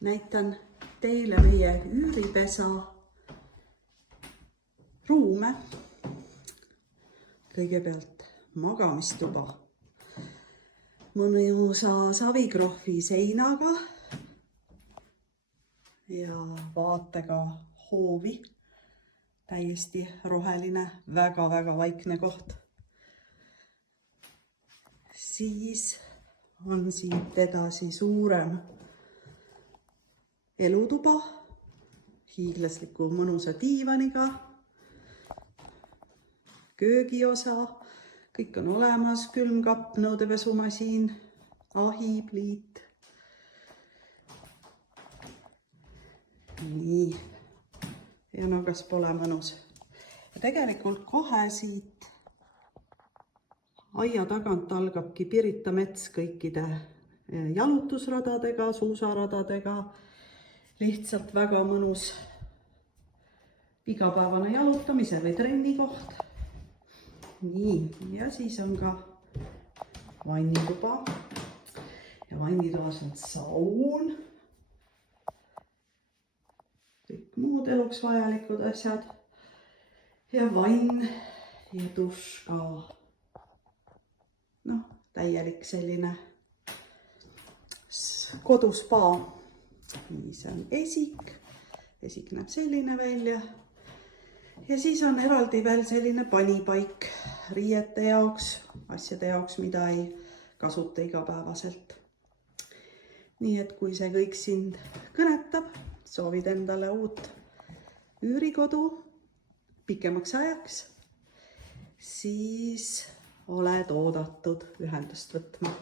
näitan teile meie üüripesa ruume. Kõigepealt magamistuba. Mõnusa savikrohvi seinaga ja vaatega hoovi. Täiesti roheline, väga vaikne koht. Siis on siit edasi suurem elutuba, hiiglasliku mõnusa diivaniga, köögiosa, kõik on olemas, külmkapp, nõudepesumasin, ahi, pliit. Nii, ja no kas pole mõnus. Ja tegelikult kohe siit aia tagant algabki Pirita mets kõikide jalutusradadega, suusaradadega. Lihtsalt väga mõnus igapäevane jalutamise või trenni koht. Nii, ja siis on ka vannituba. Ja vannitoas on saun. Kõik muud eluks vajalikud asjad. Ja vann ja dušš ka. Noh, täielik selline koduspa. Nii, see on esik. Esik näeb selline välja. Ja siis on eraldi veel selline panipaik riiete jaoks, asjade jaoks, mida ei kasuta igapäevaselt. Nii et kui see kõik sind kõnetab, soovid endale uut üürikodu pikemaks ajaks, siis oled oodatud ühendust võtma.